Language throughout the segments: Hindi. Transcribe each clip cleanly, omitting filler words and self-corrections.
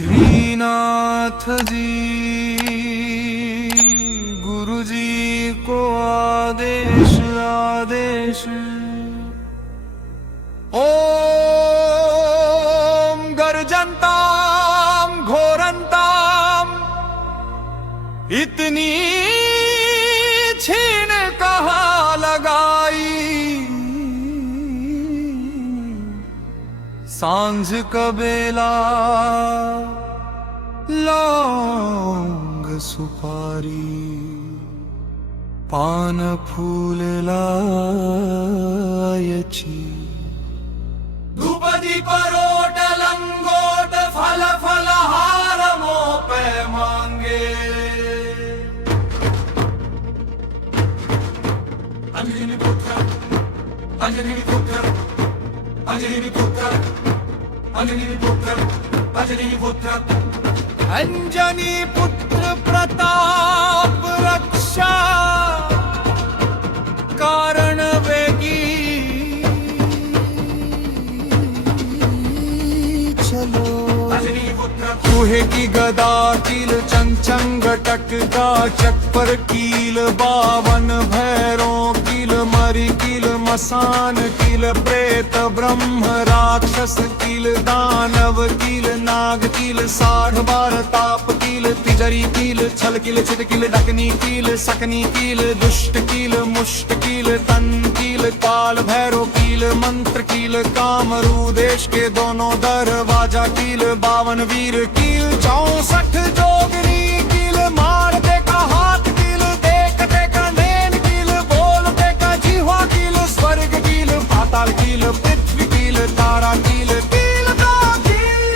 श्रीनाथ जी गुरु जी को आदेश आदेश। ओम गर्जन्ताम घोरन्ताम इतनी छीन कहाँ लगाई। सांझ कबेला लौंग सुपारी पान फूल लायची। धूपदी परोट लंगोट फल फलहार मोपे मांगे। अंजनी पुत्र अंजनी पुत्र अंजनी पुत्र अंजनी पुत्र अंजनी पुत्र अंजनी पुत्र प्रताप रक्षा कारण वेगी। चलो कुहे की गदा कील चंचंग टकगा चक्कर कील बावन भैरों कील मरी कील मसान कील प्रेत ब्रह्म राक्षस कील दानव कील नाग कील 60 बार ताप कील तिजरी कील छल कील चित कील डकनी कील सकनी कील दुष्ट कील मुष्ट कील तन कील काल भैरव कील मंत्र कील कामरू देश के दोनों दरवाजा कील 52 वीर कील 64 जोगनी कील मार दे का हाथ कील देख दे का नैन कील बोल दे का जीवा कील स्वर्ग कील पाताल कील पृथ्वी कील तारा कील कील का कील।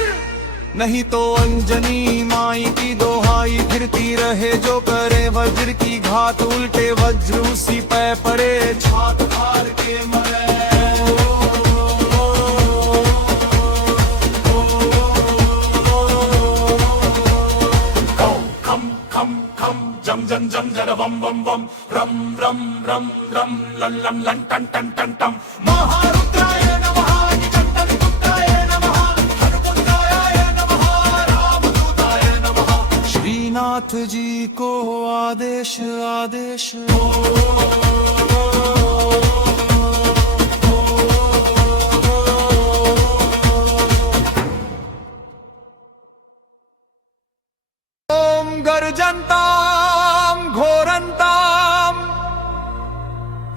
नहीं तो अंजनी माई की दोहाई फिरती रहे जो करे वज्र की घात उल्टे वज्र उसी पे पड़े छात मार के मरे। जम जम जम जर बम बम बम रम रम रम रम लन लन लन टन टन टन टम। महारुद्राय नमः निकंदन पुत्राय नमः हनुमंताय नमः रामदूताय नमः। श्रीनाथ जी को आदेश आदेश। ओम गर्जन्ताम घोरन्ताम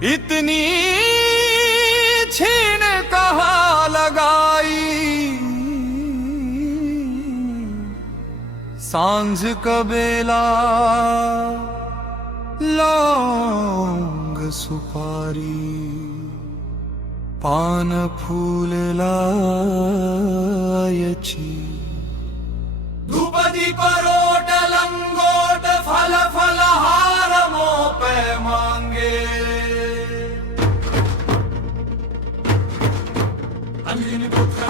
इतनी छीन कहाँ लगाई। सांझ कबेला लौंग सुपारी पान फूल लायची। धूपदी परोट लंगोट फल फलहार मोपे मांगे। अंजनी पुत्र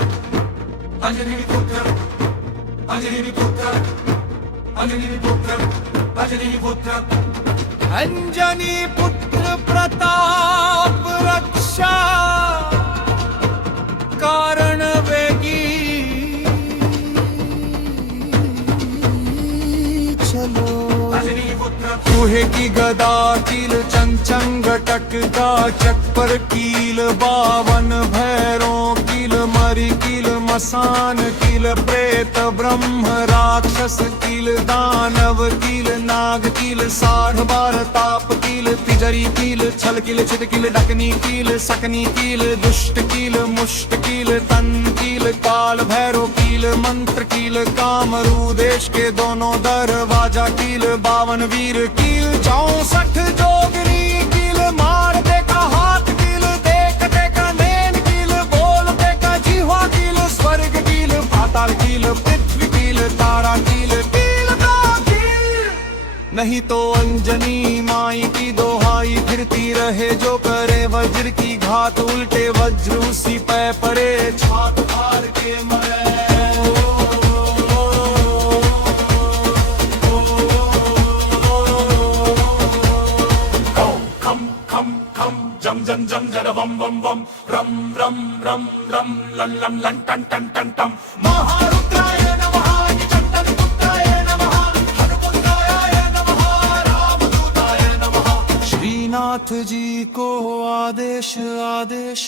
अंजनी पुत्र अंजनी पुत्र अंजनी पुत्र अंजनी पुत्र अंजनी पुत्र प्रताप रक्षा कारण वेगी। कुहे की गदा कील चंचंग टकगा चक्कर कील 52 भैरों कील मरी कील मसान कील प्रेत ब्रह्म राक्षस कील दानव कील नाग कील 60 बार ताप कील तिजरी कील छल कील चित कील डकनी कील सकनी कील दुष्ट कील मुष्ट कील तन कील काल भैरव कील मंत्र कील कामरू देश के दोनों दरवाजा कील 52 वीर कील 64 जोगनी कील मार दे का हाथ कील देख दे का नैन कील बोल दे का जीवा कील स्वर्ग कील पाताल कील पृथ्वी कील तारा कील कील का कील। नहीं तो अंजनी माई की दोहाई फिरती रहे जो करे वज्र की घात उल्टे वज्र उसी पे पड़े छात मार के मरे। जम जम जम जर बम बम बम रम रम रम रम लन लन लन टन टन टन टम। महारुद्राय नमः श्रीनाथ जी को आदेश आदेश।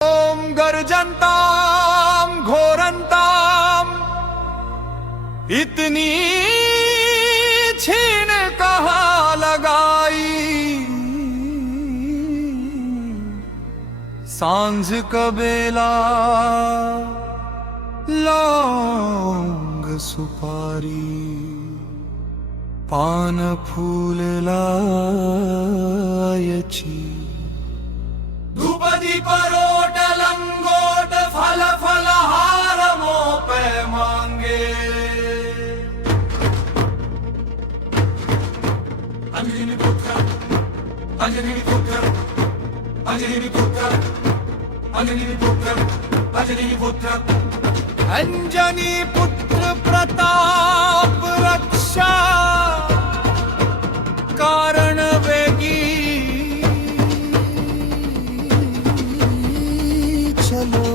ओम गर्जन्ताम घोरन्ताम, इतनी छीन कहाँ लगाई, सांझ कबेला लौंग सुपारी, पान फूल लायची, धूप दीप रोट लंगोट फल फलहार मोपे मांगे। अंजनी पुत्र अंजनी पुत्र अंजनी पुत्र अंजनी पुत्र अंजनी पुत्र अंजनी पुत्र प्रताप रक्षा कारण वेगी, चलो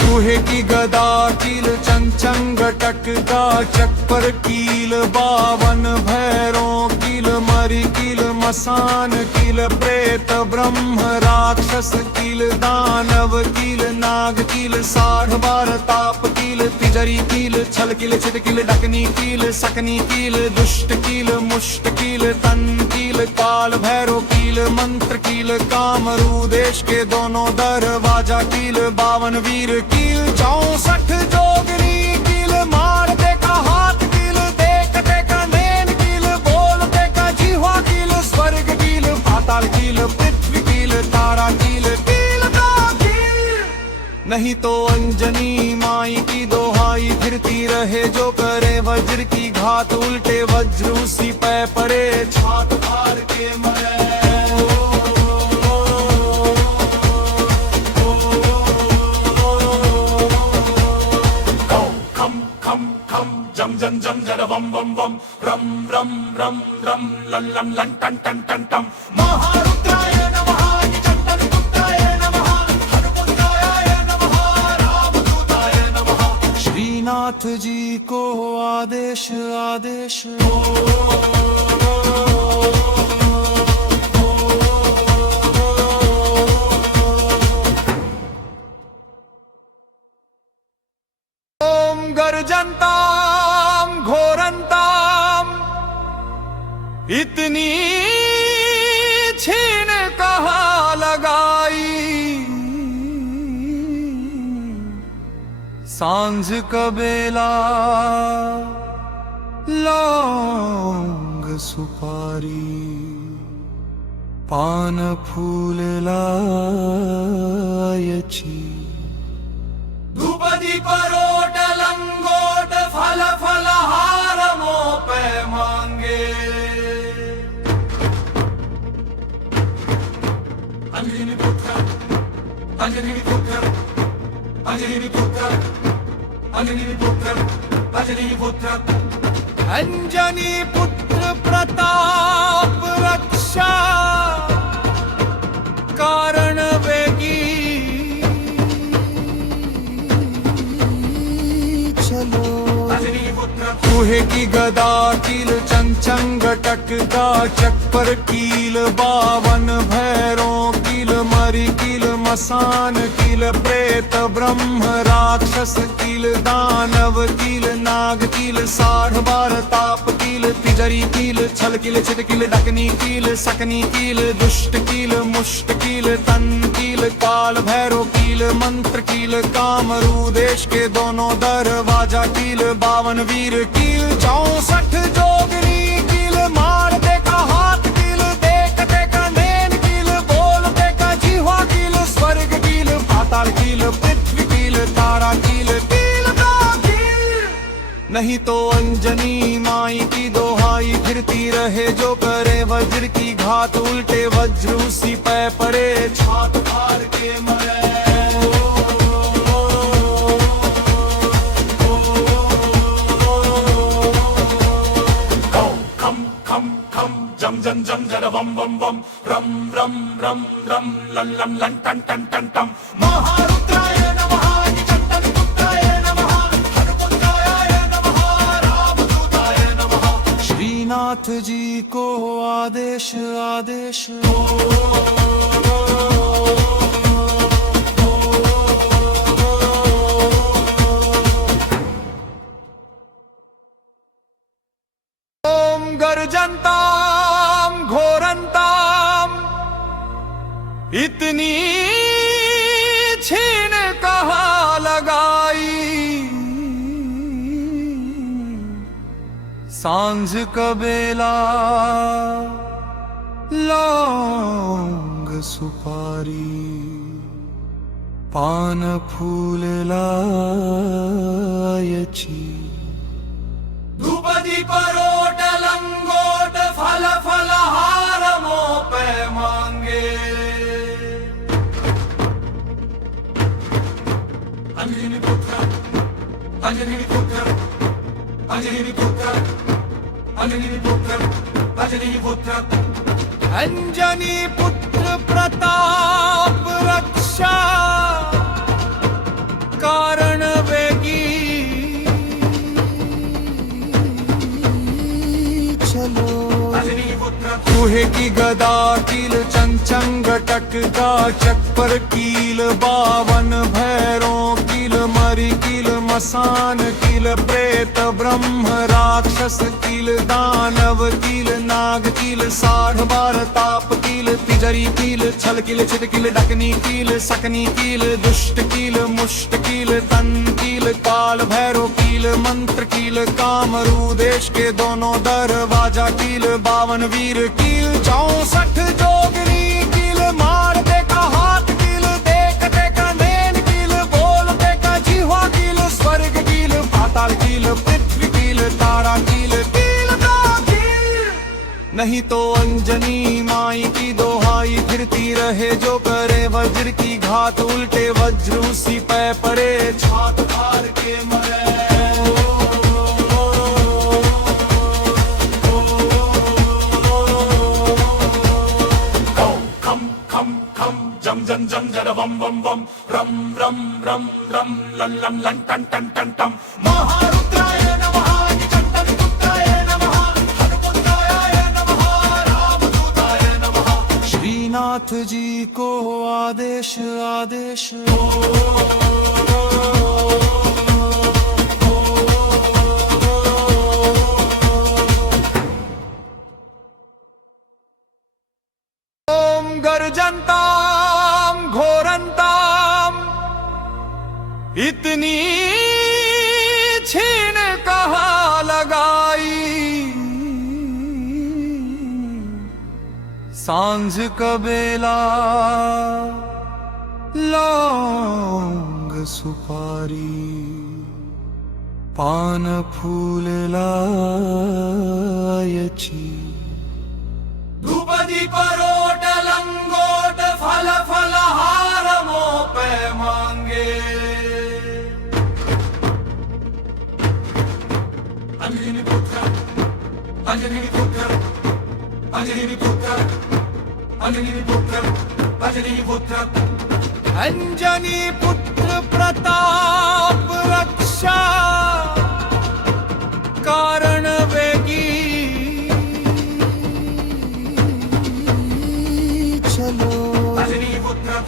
कुहे की गदा कील चंचंग टटका, चक्कर कील बावन भैरों कील, मरी कील मसान कील, प्रेत ब्रह्म राक्षस कील, दानव कील नाग कील, 60 ताप कील, तिजरी कील, छल कील, चित कील, डकनी कील, सकनी कील, दुष्ट कील, मुष्ट कील, तन कील, काल भैरव कील, मंत्र कील, कामरू देश के दोनों दरवाजा कील, 52 वीर कील, 64 जोगनी कील, मारते का हाथ कील, देखते का नैन कील, बोलते का जीवा कील, स्वर्ग कील, पाताल कील, पृथ्वी कील, तारा कील, कील का कील। नहीं तो अंजनी माई की दोहाई, फिरती रहे जो करे वज्र की घात, उल्टे वज्र उसी पे पड़े, छात मार के मरे। जम जम जम जड बम बम बम, रम रम रम रम लन लन लन टन टन टन टम। महारुद्राय नमः, चंडपुत्राय नमः, हनुपुत्राय नमः, रामदूताय नमः। श्रीनाथ जी को आदेश आदेश। ओम गर्जन्ताम घोरन्ताम, इतनी छीन कहाँ लगाई, सांझ कबेला लौंग सुपारी, पान फूल लायची, धूप दीप रोट लंगोट फल फलहार मोपे मांगे। अंजनी पुत्र अंजनी पुत्र अंजनी पुत्र अंजनी पुत्र अंजनी पुत्र अंजनी पुत्र प्रताप रक्षा कारण वेगी, चलो कुहे की गदा कील चंचंग टटका, चक्कर कील 52 भैरों कील, मरी कील मसान कील, प्रेत ब्रह्म राक्षस कील, दानव कील नाग कील, 60 ताप कील, तिजरी कील, छल कील, चित कील, डकनी कील, सकनी कील, दुष्ट कील, मुष्ट कील, तन कील, काल भैरव कील, मंत्र कील, कामरू देश के दोनों दरवाजा कील, 52 वीर कील, 64 जोगनी कील, मारते का हाथ कील, देखते का नैन कील, बोलते का जीवा कील, स्वर्ग कील, पाताल कील, पृथ्वी कील, तारा कील, कील का कील। नहीं तो अंजनी माई की दोहाई, फिरती रहे जो करे वज्र की घात, उल्टे वज्र उसी पे पड़े, छात मार के मरे। खम जम जम जम जर बम बम बम रम रम रम रम लन लन लन टन टन टन टम महारुद्राय नमः चंदन पुत्राय नमः हनुमंताय नमः रामदूताय नमः। श्रीनाथ जी को आदेश आदेश गर्जन्ताम घोरन्ताम इतनी छीन कहाँ लगाई सांझ कबेला लौंग सुपारी पान फूल लायची धूपदी परोट लंगोट फल फलहार मोपे मांगे अंजनी पुत्र अंजनी पुत्र अंजनी पुत्र अंजनी पुत्र अंजनी पुत्र अंजनी पुत्र प्रताप रक्षा कारण वेगी कुहे की गदा कील चंचंग टटका चक्कर कील बावन भैरों कील मरी कील मसान कील प्रेत ब्रह्म राक्षस कील दानव कील नाग कील 60 ताप कील तिजरी कील छल कील चित कील डकनी कील सकनी कील दुष्ट कील मुष्ट कील तन कील काल भैरव कील मंत्र कील कामरू देश के दोनों दरवाजा कील 52 वीर कील 64 जोगनी कील मारते का हाथ कील देखते का नैन कील बोलते का जिह्वा कील स्वर्ग कील पाताल कील पृथ्वी कील तारा कील कील का कील नहीं तो अंजनी माई की दोहाई फिरती रहे जो करे वज्र की घात उल्टे वज्र उसी पे पड़े छात हार के मरे जम जम जम जर बम बम बम रम रम रम रम लन लन लन टन टन टन टम महारुद्राय नमः चंदन पुत्राय नमः हनुमंताय नमः रामदूताय नमः। श्रीनाथ जी को आदेश आदेश गर्जन्ताम घोरन्ताम इतनी छीन कहाँ लगाई सांझ कबेला लौंग सुपारी पान फूल लायची धूपदी परोट लंगोट फल फलहार मोपे मांगे अंजनी पुत्र अंजनी पुत्र अंजनी पुत्र अंजनी पुत्र अंजनी पुत्र अंजनी पुत्र प्रताप रक्षा कारण वेगी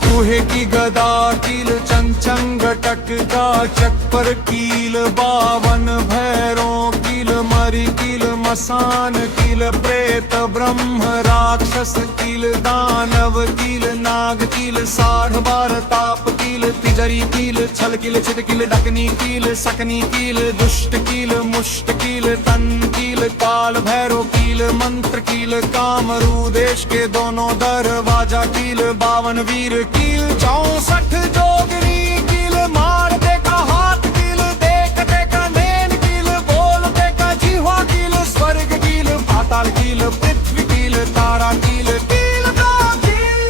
कुहे की गदा कील चंचंग टटका चक्कर कील बावन भैरों कील मरी कील मसान कील प्रेत ब्रह्म राक्षस कील दानव कील नाग कील 60 ताप कील तिजरी कील छल कील चित कील डकनी कील सकनी कील दुष्ट कील मुष्ट कील तन कील काल भैरव कील मंत्र कील कामरू देश के दोनों दरवाजा कील 52 वीर कील 64 जोगनी कील मारते का हाथ कील देखते का नैन कील बोलते का जिह्वा कील स्वर्ग कील पाताल कील पृथ्वी कील तारा कील कील का कील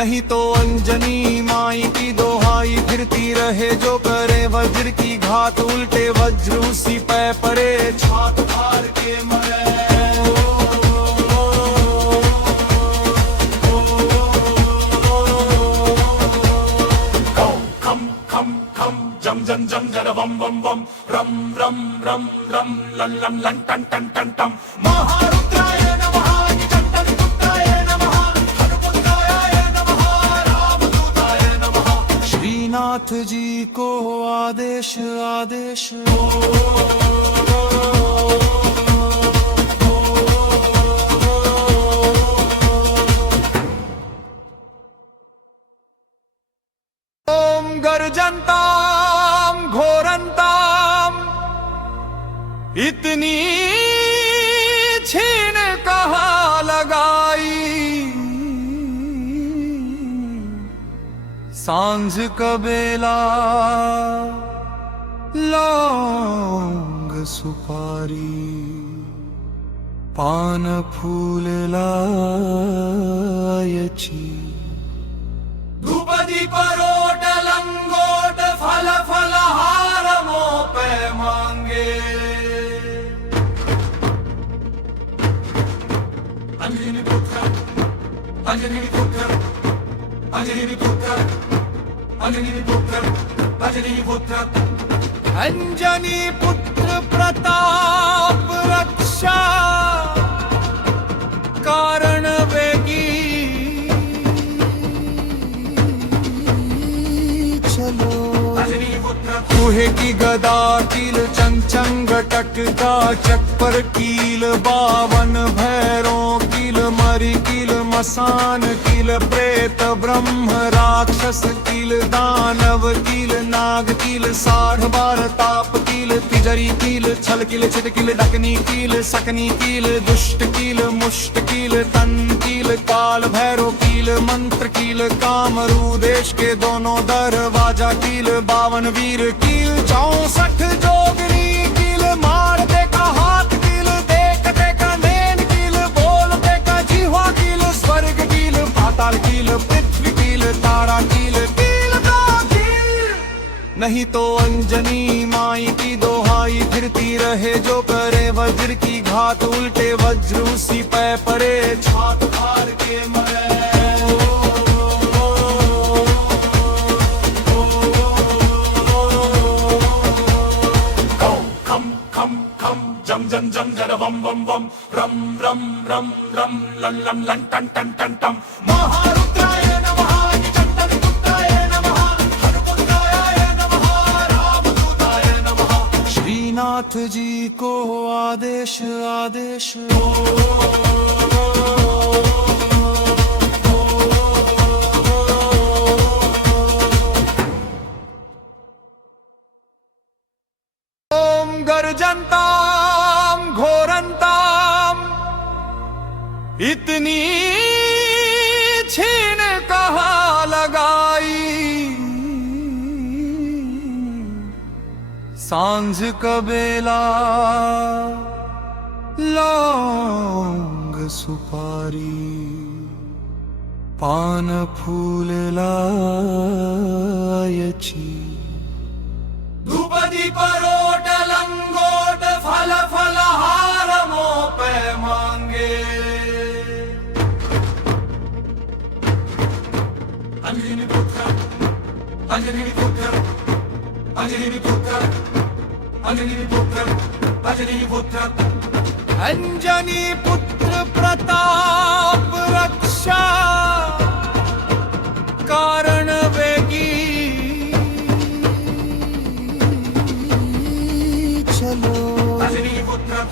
नहीं तो अंजनी माई की दोहाई फिरती रहे जो करे वज्र की घात उल्टे वज्र उसी पे पड़े छात हार के मरे बम बम बम रम रम रम रम लन लन लन टन टन टन टम महारुद्राय नमः चंडपुत्राय नमः हनुपुत्राय नमः रामदूताय नमः। श्रीनाथ जी को आदेश आदेश गर्जन्ताम घोरन्ताम इतनी छीन कहाँ लगाई सांझ कबेला लौंग सुपारी पान फूल लायची धूप दीप रोट लंगोट फल फलहार मोपे मांगे अंजनी पुत्र अंजनी पुत्र अंजनी पुत्र अंजनी पुत्र अंजनी पुत्र अंजनी पुत्र प्रताप रक्षा कारण वेगी कुहे की गदा कील चंचंग टटका चक्कर कील बावन भैरों कील मरी कील मसान कील प्रेत ब्रह्म राक्षस कील दानव कील नाग कील 12 ताप कील तिजरी कील छल कील छिट कील डकनी कील सकनी कील दुष्ट कील मुष्ट कील तन कील काल भैरव कील मंत्र कील कामरू देश के दोनों दरवाजा कील 52 वीर कील 64 जोगनी कील मारते का हाथ कील देखते का नैन कील बोलते का जीवा कील स्वर्ग कील पाताल कील पृथ्वी कील तारा कील कील का कील। नहीं तो अंजनी माई की दोहाई फिरती रहे जो करे वज्र की घात उल्टे वज्र उसी पे पड़े छात हार के मरे जम जम जम जर बम बम बम रम रम रम रम लन लन लन टन टन टन टम महारुद्राय नमः चंडपुत्राय नमः हनुपुत्राय नमः रामदूताय नमः। श्रीनाथ जी को आदेश आदेश गर्जन्ताम घोरन्ताम इतनी छीन कहाँ लगाई सांझ कबेला लौंग सुपारी पान फूल लायची धूप दीप रोट लंगोट फल फलहार मोपे मांगे अंजनी पुत्र अंजनी पुत्र अंजनी पुत्र अंजनी पुत्र अंजनी पुत्र अंजनी पुत्र प्रताप रक्षा कारण वेगी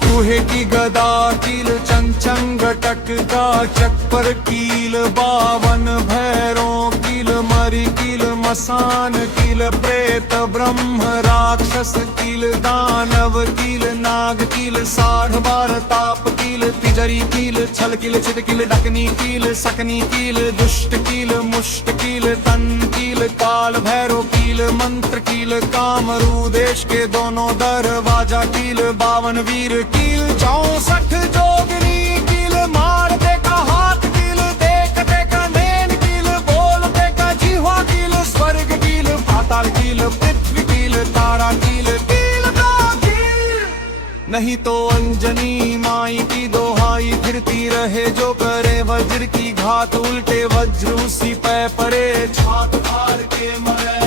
कुहे की गदा कील चंचंग टटका चक्कर कील बावन भैरों कील मरी कील मसान कील प्रेत ब्रह्म राक्षस कील दानव कील नाग कील 12 ताप कील तिजरी कील छल कील छिट कील डकनी कील सकनी कील दुष्ट कील मुष्ट कील तन कील काल भैरव कील मंत्र कील कामरू देश के दोनों दरवाजा कील 52 वीर कील 64 जोगनी कील मारते का हाथ कील देखते का नैन कील बोलते का जीवा कील स्वर्ग कील पाताल कील पृथ्वी कील तारा कील कील का कील। नहीं तो अंजनी माई की दोहाई फिरती रहे जो करे वज्र की घात उल्टे वज्र उसी पे पड़े छात हार के मरे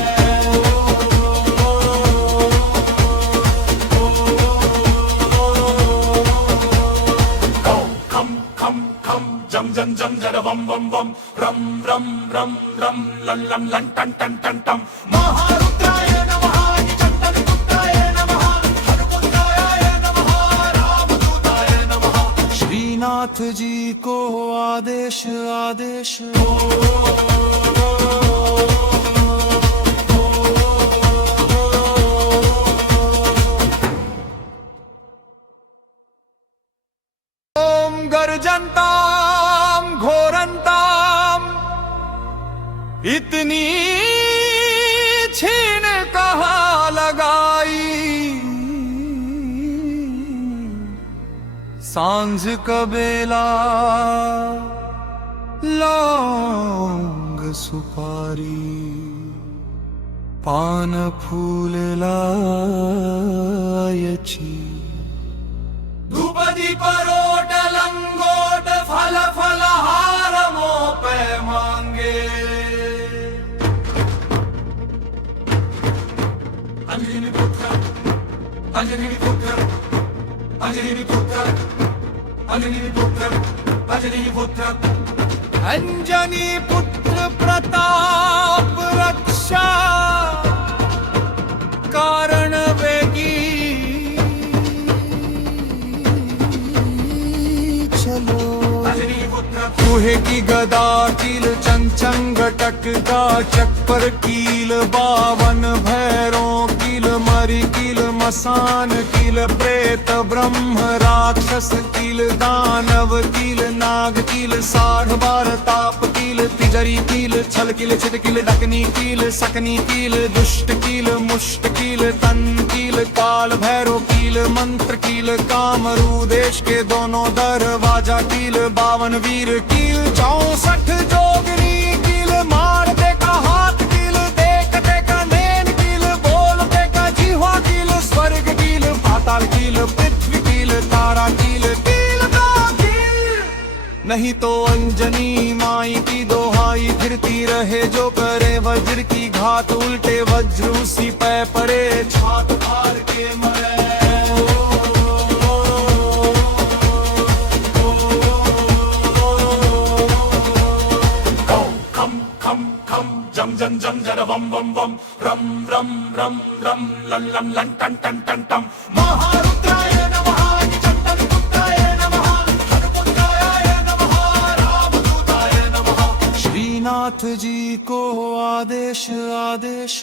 जम जम जम जर बम बम बम रम रम रम रम लन लन लन टन टन टन टम महारुद्राय नमः चंदनगुप्ताय नमः हनुमंताय नमः रामदूताय नमः श्रीनाथ जी को आदेश आदेश गर्जन्ताम घोरन्ताम इतनी छीन कहाँ लगाई सांझ कबेला लौंग सुपारी पान फूल लायची धूपदी परोट लंगोट फल फलहार मोपे मांगे अंजनी पुत्र अंजनी पुत्र अंजनी पुत्र अंजनी पुत्र अंजनी पुत्र अंजनी पुत्र प्रताप रक्षा कारण वेगी कुहे की गदा कील चंचंग टटका चक्कर कील बावन भैरों कील मरी कील मसान कील प्रेत ब्रह्म राक्षस कील दानव कील नाग कील 60 बार ताप कील तिजरी कील छल कील छिद कील डकनी कील सकनी कील दुष्ट कील मुष्ट कील तन कील काल भैरव कील मंत्र कील कामरू देश के दोनों दरवाजा कील 52 वीर कील 64 जोगनी कील मारते का हाथ कील देखते का नैन कील बोलते का जीवा कील स्वर्ग कील पाताल कील पृथ्वी कील तारा कील कील का कील नहीं तो अंजनी माई की दोहाई फिरती रहे जो करे वज्र की घात उल्टे वज्र उसी पे पड़े छात मार के मरे जम जम जम जर बम बम बम रम रम रम रम लन लन लन टन टन टन टम महारुद्राय नमः चंदनगुप्ताय नमः हनुमंताय नमः रामदूताय नमः श्रीनाथ जी को आदेश आदेश